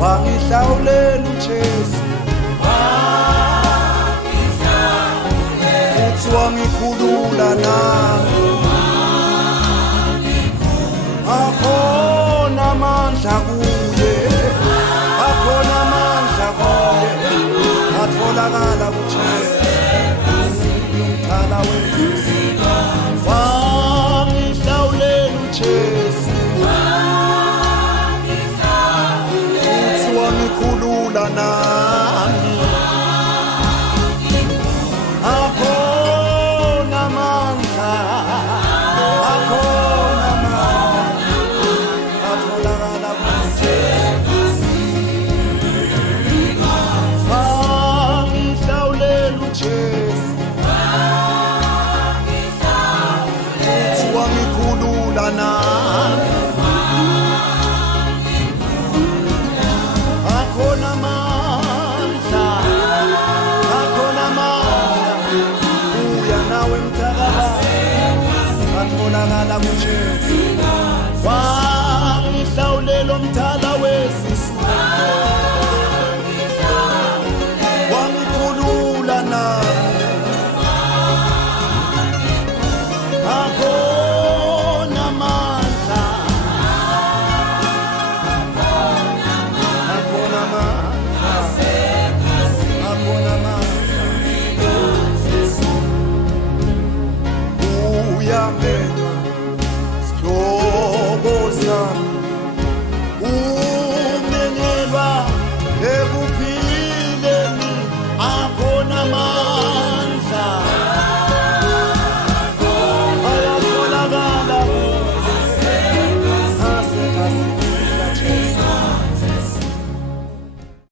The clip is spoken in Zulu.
Wangihlawulela uJesu, uthi wangikhulula nami. Akhona amandla kuye, akhona amandla kuye, atholakala kuJesu umthala wenkosi. Wangihlawulela uJesu, khulula nami. Akhona amandla, akhona amandla, atholakala kuJesu. Wangihlawulela uJesu, uthi wangikhulula nami. Atholakala kuJesu, wangihlawulela umthala wesizwe, wangikhulula nami. Akhona amandla, akhona amandla, akhona amandla, uyamenya sihlobo sami.